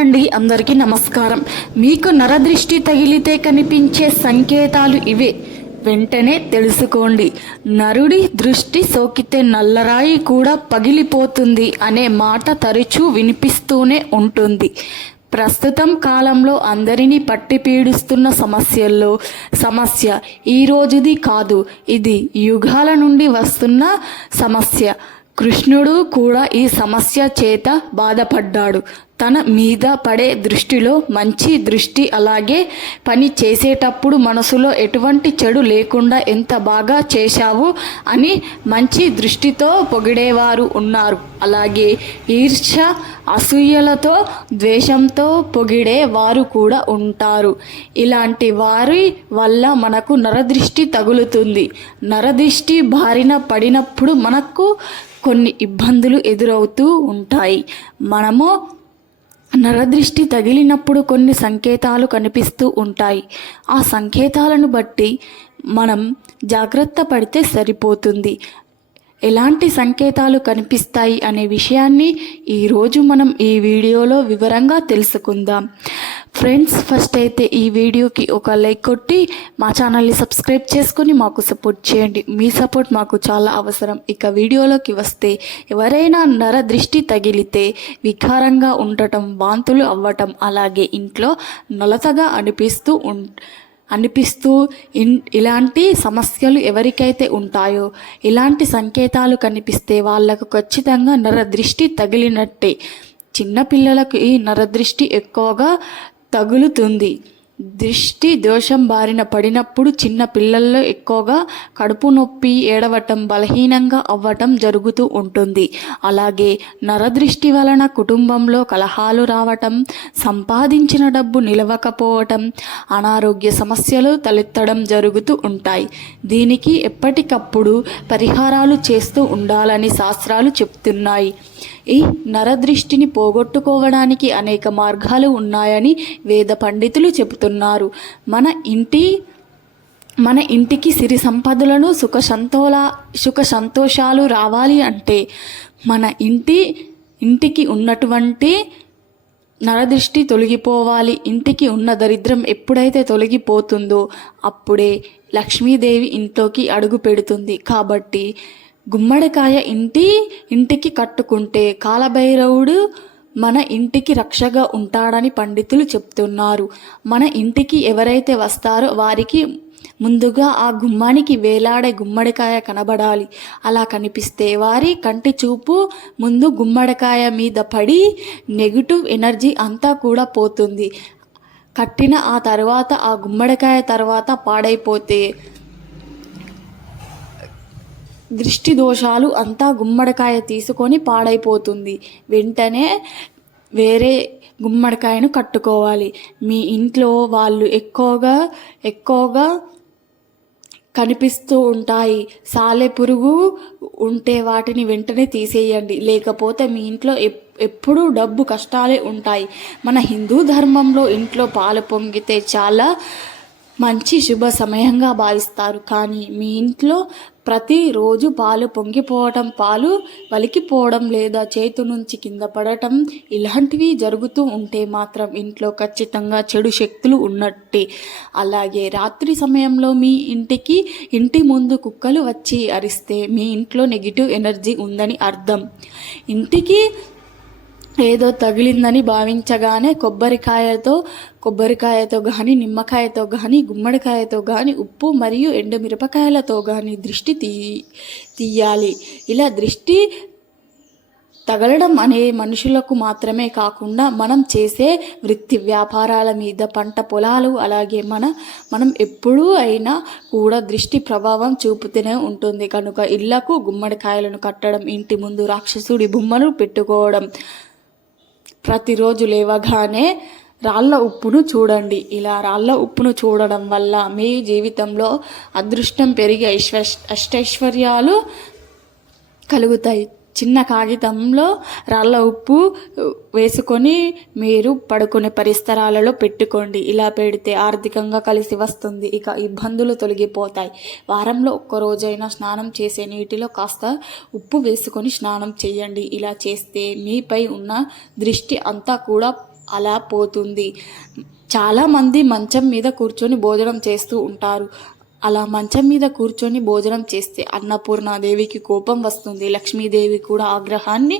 అండి అందరికీ నమస్కారం. మీకు నరదృష్టి తగిలితే కనిపించే సంకేతాలు ఇవే. వెంటనే తెలుసుకోండి. నరుడి దృష్టి సోకితే నల్లరాయి కూడా పగిలిపోతుంది అనే మాట తరచూ వినిపిస్తూనే ఉంటుంది. ప్రస్తుతం కాలంలో అందరినీ పట్టి పీడిస్తున్న సమస్యల్లో సమస్య ఈ రోజుది కాదు ఇది యుగాల నుండి వస్తున్న సమస్య. కృష్ణుడు కూడా ఈ సమస్య చేత బాధపడ్డాడు. తన మీద పడే దృష్టిలో మంచి దృష్టి అలాగే పని చేసేటప్పుడు మనసులో ఎటువంటి చెడు లేకుండా ఎంత బాగా చేశావు అని మంచి దృష్టితో పొగిడేవారు ఉన్నారు. అలాగే ఈర్ష అసూయలతో ద్వేషంతో పొగిడే వారు కూడా ఉంటారు. ఇలాంటి వారి వల్ల మనకు నరదృష్టి తగులుతుంది. నరదృష్టి బారిన పడినప్పుడు మనకు కొన్ని ఇబ్బందులు ఎదురవుతూ ఉంటాయి. మనము నరదృష్టి తగిలినప్పుడు కొన్ని సంకేతాలు కనిపిస్తూ ఉంటాయి. ఆ సంకేతాలను బట్టి మనం జాగ్రత్త పడితే సరిపోతుంది. ఎలాంటి సంకేతాలు కనిపిస్తాయి అనే విషయాన్ని ఈరోజు మనం ఈ వీడియోలో వివరంగా తెలుసుకుందాం. ఫ్రెండ్స్ ఫస్ట్ అయితే ఈ వీడియోకి ఒక లైక్ కొట్టి మా ఛానల్ని సబ్స్క్రైబ్ చేసుకొని మాకు సపోర్ట్ చేయండి. మీ సపోర్ట్ మాకు చాలా అవసరం. ఇక వీడియోలోకి వస్తే ఎవరైనా నర దృష్టి తగిలితే వికారంగా ఉండటం వాంతులు అవ్వటం అలాగే ఇంట్లో నలతగా అనిపిస్తూ ఉం అనిపిస్తూ ఇన్ ఇలాంటి సమస్యలు ఎవరికైతే ఉంటాయో ఇలాంటి సంకేతాలు కనిపిస్తే వాళ్ళకు ఖచ్చితంగా నరదృష్టి తగిలినట్టే. చిన్నపిల్లలకు ఈ నరదృష్టి ఎక్కువగా తగులుతుంది. దృష్టి దోషం బారిన పడినప్పుడు చిన్న పిల్లల్లో ఎక్కువగా కడుపు నొప్పి ఏడవటం బలహీనంగా అవ్వటం జరుగుతూ ఉంటుంది. అలాగే నరదృష్టి వలన కుటుంబంలో కలహాలు రావటం సంపాదించిన డబ్బు నిలవకపోవటం అనారోగ్య సమస్యలు తలెత్తడం జరుగుతూ ఉంటాయి. దీనికి ఎప్పటికప్పుడు పరిహారాలు చేస్తూ ఉండాలని శాస్త్రాలు చెప్తున్నాయి. ఈ నరదృష్టిని పోగొట్టుకోవడానికి అనేక మార్గాలు ఉన్నాయని వేద పండితులు చెబుతున్నారు. మన ఇంటి మన ఇంటికి సిరి సంపదలను సుఖ సంతోల సుఖ సంతోషాలు రావాలి అంటే మన ఇంటి ఇంటికి ఉన్నటువంటి నరదృష్టి తొలగిపోవాలి. ఇంటికి ఉన్న దరిద్రం ఎప్పుడైతే తొలగిపోతుందో అప్పుడే లక్ష్మీదేవి ఇంట్లోకి అడుగు పెడుతుంది. కాబట్టి గుమ్మడికాయ ఇంటి ఇంటికి కట్టుకుంటే కాలభైరవుడు మన ఇంటికి రక్షగా ఉంటాడని పండితులు చెప్తున్నారు. మన ఇంటికి ఎవరైతే వస్తారో వారికి ముందుగా ఆ గుమ్మానికి వేలాడే గుమ్మడికాయ కనబడాలి. అలా కనిపిస్తే వారి కంటి చూపు ముందు గుమ్మడికాయ మీద పడి నెగిటివ్ ఎనర్జీ అంతా కూడా పోతుంది. కట్టిన ఆ తర్వాత ఆ గుమ్మడికాయ తర్వాత పాడైపోతే దృష్టి దోషాలు అంతా గుమ్మడికాయ తీసుకొని పాడైపోతుంది. వెంటనే వేరే గుమ్మడికాయను కట్టుకోవాలి. మీ ఇంట్లో వాళ్ళు ఎక్కువగా ఎక్కువగా కనిపిస్తూ ఉంటాయి. సాలె పురుగు ఉంటే వాటిని వెంటనే తీసేయండి. లేకపోతే మీ ఇంట్లో ఎప్పుడూ డబ్బు కష్టాలే ఉంటాయి. మన హిందూ ధర్మంలో ఇంట్లో పాలు పొంగితే చాలా మంచి శుభ సమయంగా భావిస్తారు. కానీ మీ ఇంట్లో ప్రతిరోజు పాలు పొంగిపోవటం పాలు వలికిపోవడం లేదా చేతు నుంచి కింద పడటం ఇలాంటివి జరుగుతూ ఉంటే మాత్రం ఇంట్లో ఖచ్చితంగా చెడు శక్తులు ఉన్నట్టే. అలాగే రాత్రి సమయంలో మీ ఇంటికి ఇంటి ముందు కుక్కలు వచ్చి అరిస్తే మీ ఇంట్లో నెగిటివ్ ఎనర్జీ ఉందని అర్థం. ఇంటికి ఏదో తగిలిందని భావించగానే కొబ్బరికాయతో కొబ్బరికాయతో కానీ నిమ్మకాయతో కానీ గుమ్మడికాయతో కానీ ఉప్పు మరియు ఎండుమిరపకాయలతో కానీ దృష్టి తీ తీయాలి. ఇలా దృష్టి తగలడం అనే మనుషులకు మాత్రమే కాకుండా మనం చేసే వృత్తి వ్యాపారాల మీద పంట పొలాలు అలాగే మన మనం ఎప్పుడూ అయినా కూడా దృష్టి ప్రభావం చూపుతూనే ఉంటుంది. కనుక ఇళ్ళకు గుమ్మడికాయలను కట్టడం ఇంటి ముందు రాక్షసుడి బొమ్మను పెట్టుకోవడం ప్రతిరోజు లేవగానే రాళ్ళ ఉప్పును చూడండి. ఇలా రాళ్ళ ఉప్పును చూడడం వల్ల మీ జీవితంలో అదృష్టం పెరిగి ఐశ్వ అష్టైశ్వర్యాలు కలుగుతాయి. చిన్న కాగితంలో రాళ్ళ ఉప్పు వేసుకొని మీరు పడుకునే పరిసరాలలో పెట్టుకోండి. ఇలా పెడితే ఆర్థికంగా కలిసి వస్తుంది. ఇక ఇబ్బందులు తొలగిపోతాయి. వారంలో ఒక్క రోజైనా స్నానం చేసే నీటిలో కాస్త ఉప్పు వేసుకొని స్నానం చేయండి. ఇలా చేస్తే మీపై ఉన్న దృష్టి అంతా కూడా అలా పోతుంది. చాలామంది మంచం మీద కూర్చొని భోజనం చేస్తూ ఉంటారు. అలా మంచం మీద కూర్చొని భోజనం చేస్తే అన్నపూర్ణాదేవికి కోపం వస్తుంది. లక్ష్మీదేవి కూడా ఆగ్రహాన్ని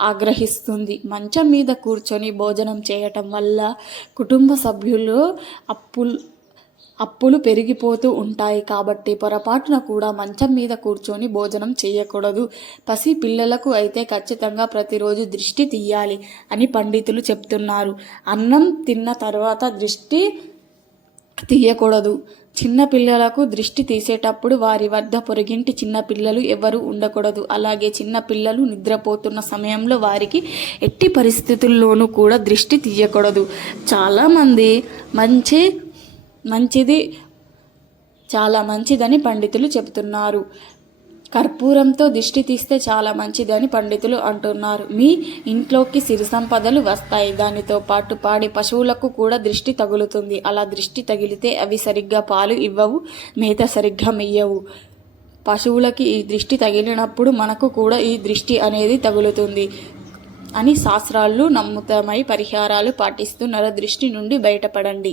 ఆగ్రహిస్తుంది. మంచం మీద కూర్చొని భోజనం చేయటం వల్ల కుటుంబ సభ్యులు అప్పులు అప్పులు పెరిగిపోతూ ఉంటాయి. కాబట్టి పొరపాటున కూడా మంచం మీద కూర్చొని భోజనం చేయకూడదు. పసి పిల్లలకు అయితే ఖచ్చితంగా ప్రతిరోజు దృష్టి తీయాలి అని పండితులు చెప్తున్నారు. అన్నం తిన్న తర్వాత దృష్టి తీయకూడదు. చిన్నపిల్లలకు దృష్టి తీసేటప్పుడు వారి వద్ద పొరుగింటి చిన్నపిల్లలు ఎవరు ఉండకూడదు. అలాగే చిన్నపిల్లలు నిద్రపోతున్న సమయంలో వారికి ఎట్టి పరిస్థితుల్లోనూ కూడా దృష్టి తీయకూడదు. చాలామంది మంచి మంచిది చాలా మంచిదని పండితులు చెబుతున్నారు. కర్పూరంతో దిష్టి తీస్తే చాలా మంచిదని పండితులు అంటున్నారు. మీ ఇంట్లోకి సిరి సంపదలు వస్తాయి. దానితో పాటు పాడి పశువులకు కూడా దృష్టి తగులుతుంది. అలా దృష్టి తగిలితే అవి సరిగ్గా పాలు ఇవ్వవు మేత సరిగ్గా మెయ్యవు. పశువులకి ఈ దృష్టి తగిలినప్పుడు మనకు కూడా ఈ దృష్టి అనేది తగులుతుంది అని శాస్త్రాలు నమ్ముతమై పరిహారాలు పాటిస్తూ నరదృష్టి నుండి బయటపడండి.